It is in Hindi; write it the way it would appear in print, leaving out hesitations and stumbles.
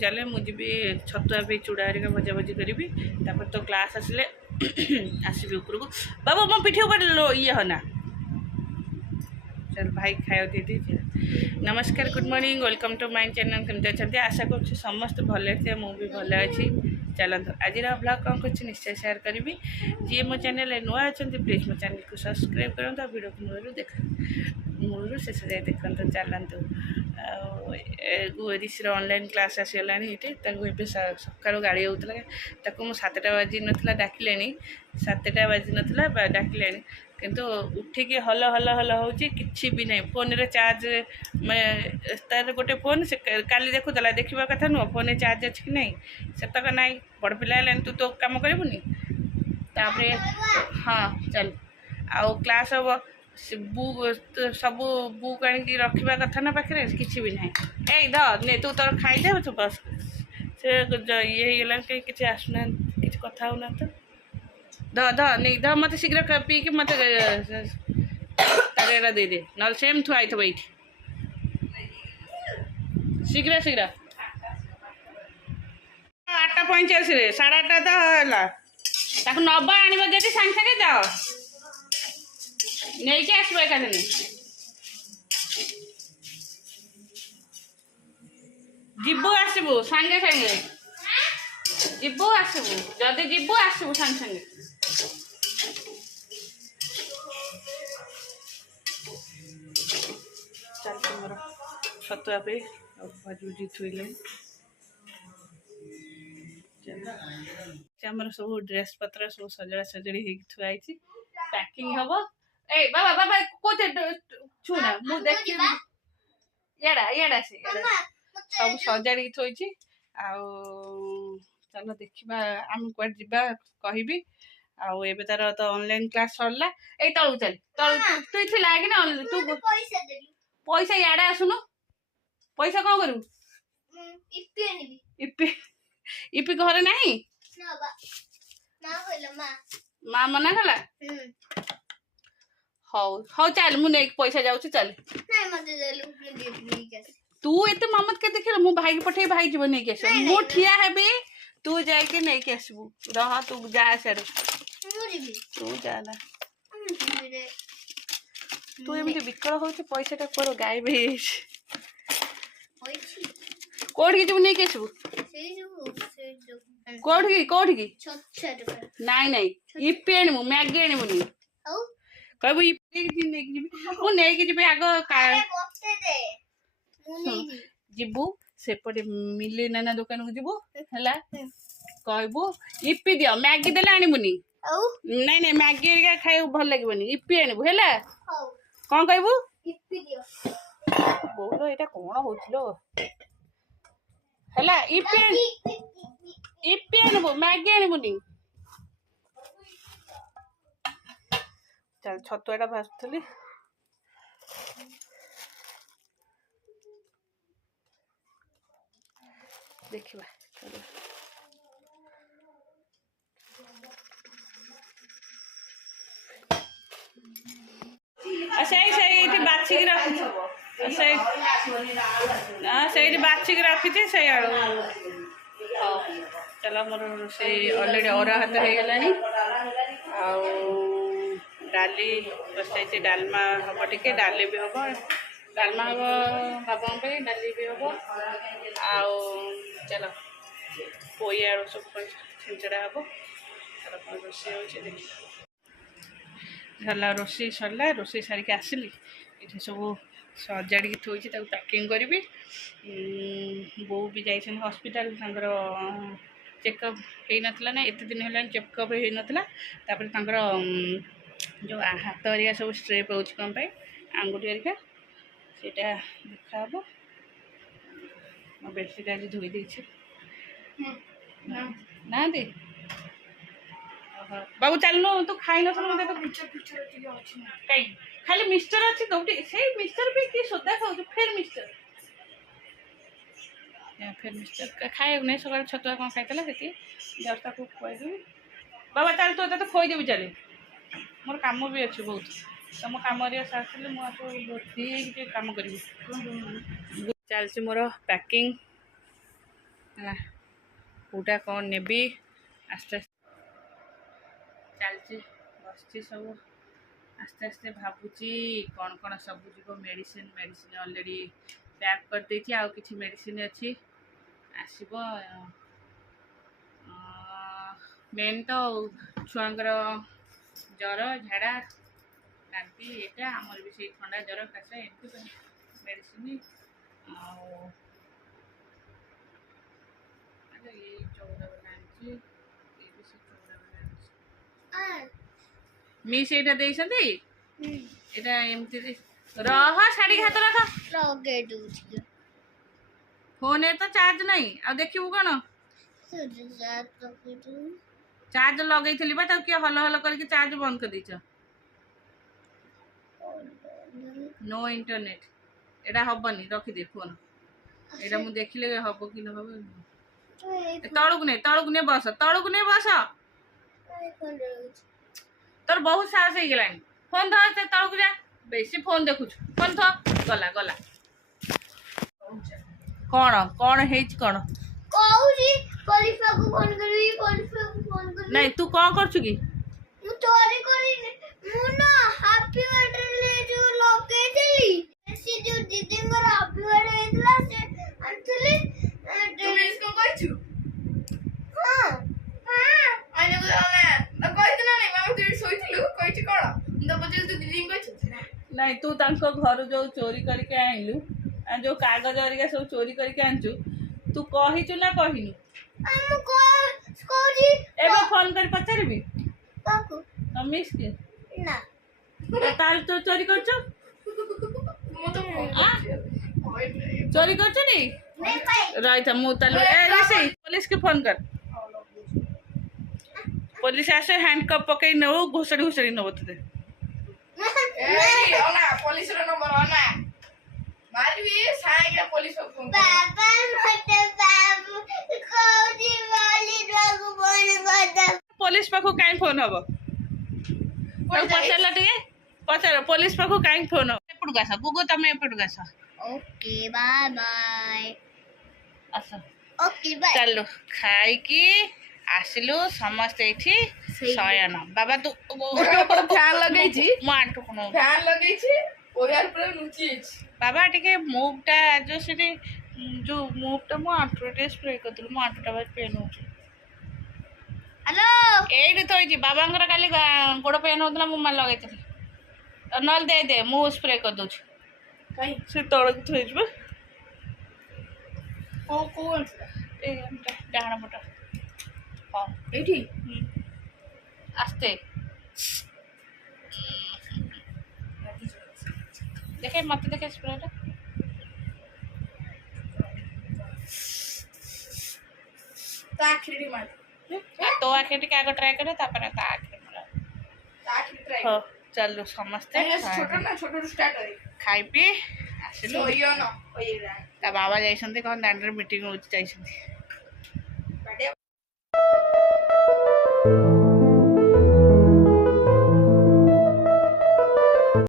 चले मुझे छतुआ भी चूड़ा हरिका भजा भजी करी तो क्लास आसिले आसबि उपरको बाबू मो पिठी ऊपर ये होना चल भाई खाया दे नमस्कार good morning welcome to my channel केमती अच्छा आशा कर समस्त भले थे मुझे भल अच्छी चलते आज ब्लॉग कौन कर निश्चय शेयर करी जी मो चैनल नुआ अच्छा प्लीज मो चैनल को सब्सक्राइब करूँ वीडियो को मूल देख मूल शेष जाए देखते चलतु ऋषिर ऑनलाइन क्लास आसीगला ये सका गाड़ी होता मुझे 7टा बाजी नाला डाकिले 7टा बाजी नाला डाकिले किंतु उठिकी हल हल हल हो कि भी ना फोन रे चार्ज तार गोटे फोन से काली देखुला देखा कथा नुह फोन चार्ज अच्छी कि नहीं सेतक ना बड़ पिला तू तो कम करूनी हाँ चल आउ क्लास हम बुक सब बुक आनिक रखा कथा ना पाखे कि भी ना ए तू तोर खाईदे तू बस से ये कहीं किसी आसुना कि कथा होना तो नहीं मत शीघ्र पी के मत दे दे ना सेम थुआई थो ये शीघ्र शीघ्र 8:45 8:30 तो नबा आण सांगे सांगे जाओ नहीं कि आसब एक जीबू आसबू सांगे सांगे जीबू आसबू जदि जीबू आसबू सांगे सांगे चलते मोर छतुआ पे भजी थुले आमर सब ड्रेस पत्र सब सजड़ा सजड़ी हो थुआई पैकिंग हम ए बाबा बाबा कोते छुना मु देखि याडा याडा से सब सजाड़ी थोइछि आ चलो देखा आम कुआड जीवा कहबी आउ एबे तार तो ऑनलाइन क्लास सरला ए तळु चल तळु तू इथे लागे ना तू पैसा देली पैसा याडा आसुनो पैसा कौन करू इपी आनिबी इपी इपी घर नाही ना बा ना होइला मां मना कला हौ हौ चल मु नै पैसा जाउछि चल नै मते देलु दे के तू एते मामत के देखिला मु भाई के पठे भाई जीवन नै के आस मु ठिया हेबी तू जाय के नै के आसबू रह तू जा सर तू जाना तू एमती विकल हो पैसा कोर गायब कोठी जब नहीं आसबू कोठी कोठी नाई नाई इपी आनबू मैगी आनबुनी कहबू इपी आग जीबू सेपटे मिले नाना दुकान को जीबू है कहबू इपी दियो मैगी देले आनबुनी नहीं नहीं मैगी खाई भल लगे इपी आनबू है कौन कहबू बोलो ये कौन हो इपी आनबू मैगी आनबुनी चल छतुआ भाजुली देखा बाछिक बाछिक रखी से चलो मोर रोसे अलरेडी अरा हाथ हो गलानी डाली बसाई डालमा हम टे डाली भी हम डालमा हम बाबा डाली भी हम चलो पोई आड़ सब छिंचड़ा हम चलो रोसे हो सरला रोसे सरला रोसे सारिक आसली ये सब सजाड़ी थोड़ी पैकिंग करी बो भी जाइए हॉस्पिटल चेकअप हो नाला ना एत दिन है चेकअप हो नाला जो हाथ हरिया सब स्ट्रेप हो कौन पे आंगुठी हरिका सेटा देखा हम मो बेडसीट आज धोई देछे ना दे बाबू चलनु तू खाई न मत तो कहीं खाली मिस्टर अच्छी दौटी से मिस्टर भी कि सोदा खाऊ फिर मिस्टर खाए नहीं सकाल छतुआ कौन खाई से जस्ता को खुआदेवी बाबा चल तू तो खुआदेवी चले मोर काम भी अच्छे बहुत तुम कम सारे मुझे कम करी चलती मोर पैकिंग ହେଲା କୋଉଟା କ'ଣ ନେବି ଆସ୍ତେ ଆସ୍ତେ ଚାଲିଛି ବସିଛି ସବୁ ଆସ୍ତେ ଆସ୍ତେ ଭାବୁଛି କ'ଣ କ'ଣ ସବୁ ଯିବ ମେଡ଼ିସିନ ଅଲରେଡ଼ି ପ୍ୟାକ୍ କରିଦେଇଛି ଆଉ କିଛି ମେଡ଼ିସିନ ଅଛି ଆସିବ ମେନ୍ ତ ଛୁଆଙ୍କର ଜ୍ୱର ଝାଡ଼ା ବାନ୍ତି ଏଇଟା ଆମର ବି ସେଇ ଥଣ୍ଡା ଜ୍ୱର କାଶ ଏମିତି ମେଡ଼ିସିନ ଆଉ ଏଇ 14 ବାଲା ଆଣିଛି ଏଇ ବି ସେ 14 ବାଲା ଆଣିଛି ମି ସେଇଟା ଦେଇଛନ୍ତି ଏଇଟା ଏମିତି ରହ ଶାଢ଼ୀ ହାତ ରଖ ଲଗେଇ ଦଉଛି ଫୋନରେ ତ ଚାର୍ଜ ନାହିଁ ଆଉ ଦେଖିବୁ କ'ଣ ଚାର୍ଜ ଲଗେଇଥିଲି ବା ତାକୁ କିଏ ହଲ ହଲ କରିକି ଚାର୍ଜ ବନ୍ଦ କରିଦେଇଛ नो इंटरनेट एटा हबनी रखिदे फोन एटा मु देखिले हब कि न हब तळुक ने बस तोर बहुत साहस हो गलानी फोन धर से तळुक जा बेसी फोन देखुछ फोन थ गला गला कोन कोन हेच कोन कहूजी पोलिस को फोन करबी नहीं तू कोन करछु की मु चोरी करी मु ना हैप्पी बर्थडे ले जो लोके चली से जो दीदी मेरा हैप्पी बर्थडे इतला से अंतली तुम इसको कहछु हां आने को आले ना कहत ना नहीं मैं तो सोइथिलु कहछि कोन तो बजे तो दीदी कहछु नहीं तू तांको घर जो चोरी करके आइलु आ जो कागज अरिका सब चोरी करके आनचु तू कहिचु ना कहिनु हम कहजी एबे फोन कर पचारबी काकू अमिश के ना तार तो चोरी करछो मु तो चोरी करछो नी नहीं भाई राइट मु तालु ए ऋषि पुलिस के फोन कर पुलिस आसे हैंडकप पकई न घुसड़ी न बतते ए ओना पुलिस रो नंबर ओना मारबी साइगे पुलिस को फोन बाबा मते बाबू कहजी वाली रगु बोल गदा पुलिस पाखु काई फोन हबो पचारला टिके पचार पुलिस पाखु काई फोन हबो एपडु गासा गुगु तमे एपडु गासा ओके बाय बाय आसा ओके बाय चलो खाई की आसिलु समस्त एठी शयन बाबा तू फैन लगेछि मु आंटू कोनो फैन लगेछि ओयार पर नुचिछि बाबा टिके मूवटा जो सेठी जो मूवटा मु आंटू टे स्प्रे करतलु मु आंटूटा बस पेन होछि हेलो एडी थोइछि बाबांकर काली गोड़ पेन होतला मु मान लगैतली नल दे मु स्प्रे कर दोछि कहीं से तळक थोइछबे ओ कोन ए डाहण पट हां एठी आस्ते देखे मत देखे स्प्रेटा ताखिरी मार तो आखे टिके आगे ट्राई करे तापर ता आखे मार ताखिरी ट्राई हो चलो समझते छोटा ना छोटा स्टार्ट करे खाई पी आसिलु सोइयो ना ओइरा ता बाबा जाइसंती कोन दांडर मीटिंग होची जाइसंती